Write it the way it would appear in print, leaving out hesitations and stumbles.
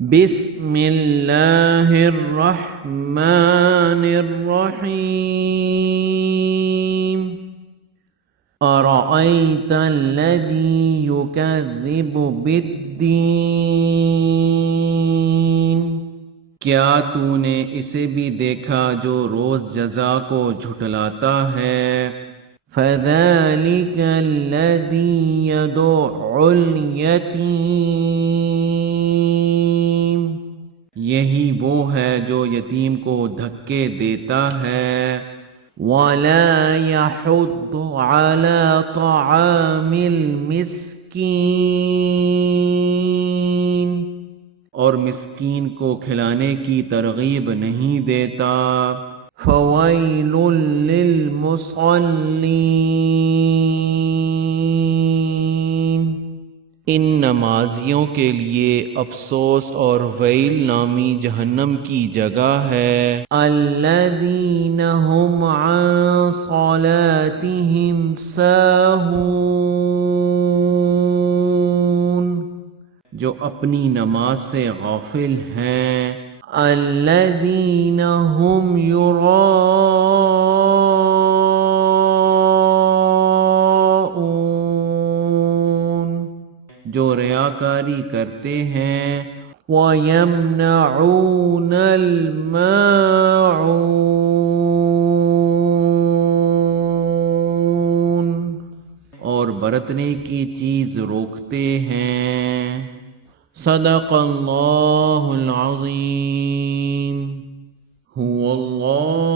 بسم اللہ الرحمن الرحیم ارأیت الذی یکذب بالدین، کیا تو نے اسے بھی دیکھا جو روز جزا کو جھٹلاتا ہے؟ فذلک الذی یدع الیتیم، یہی وہ ہے جو یتیم کو دھکے دیتا ہے۔ وَلَا يَحُضُّ عَلَى طَعَامِ الْمِسْكِينِ، اور مسکین کو کھلانے کی ترغیب نہیں دیتا۔ فَوَيْلٌ لِّلْمُصَلِّينَ، ان نمازیوں کے لیے افسوس اور ویل نامی جہنم کی جگہ ہے۔ الذین هم عن صلاتهم ساہون، جو اپنی نماز سے غافل ہیں۔ الذین هم یراءون، جو ریاکاری کرتے ہیں۔ وَيَمْنَعُونَ الْمَاعُونَ، اور برتنے کی چیز روکتے ہیں۔ صدق اللہ العظیم۔ هو اللہ